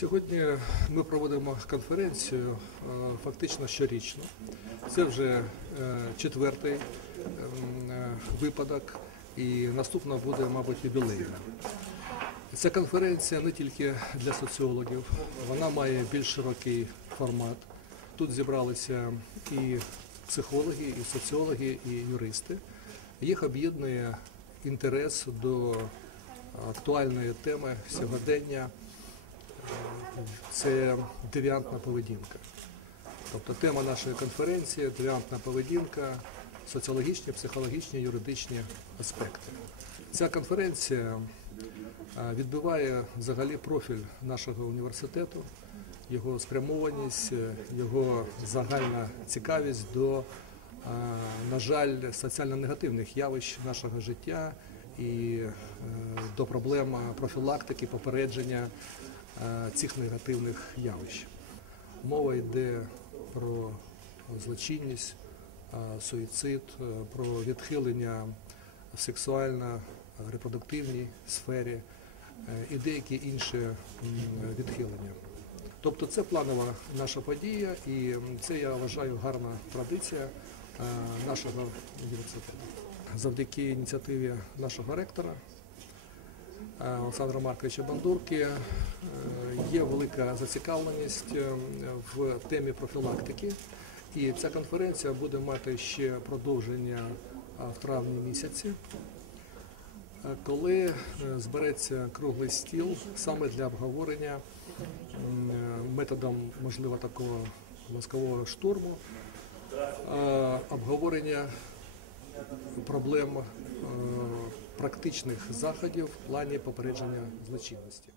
Сьогодні ми проводимо конференцію е, фактично щорічно. Це вже е, четвертий ем, е, випадок, і наступна буде, мабуть, юбілейна. Ця конференція не тільки для соціологів, вона має більш широкий формат. Тут зібралися і психологи, і соціологи, і юристи. Їх об'єднує інтерес до актуальної теми сьогодення. Це девіантна поведінка. Тобто тема нашої конференції девіантна поведінка, соціологічні, психологічні, юридичні аспекти. Ця конференція відбиває взагалі профіль нашого університету, його спрямованість, його загальна цікавість до, на жаль, соціально-негативних явищ нашого життя і е, до проблем профілактики, попередження цих негативних явищ. Мова йде про злочинність, е, суїцид, е, про відхилення в сексуально-репродуктивній сфері е, і деякі інші відхилення. Тобто це планова наша подія, і це я вважаю гарна традиція е, нашого університету. Завдяки ініціативі нашого ректора е, Олександра Марковича Бандурки е, є велика зацікавленість е, в темі профілактики. І ця конференція буде мати ще продовження е, в травні місяці, е, коли е, збереться круглий стіл саме для обговорення е, методом, можливо, такого мозкового штурму, е, обговорення проблем е, практичних заходів в плані попередження злочинності.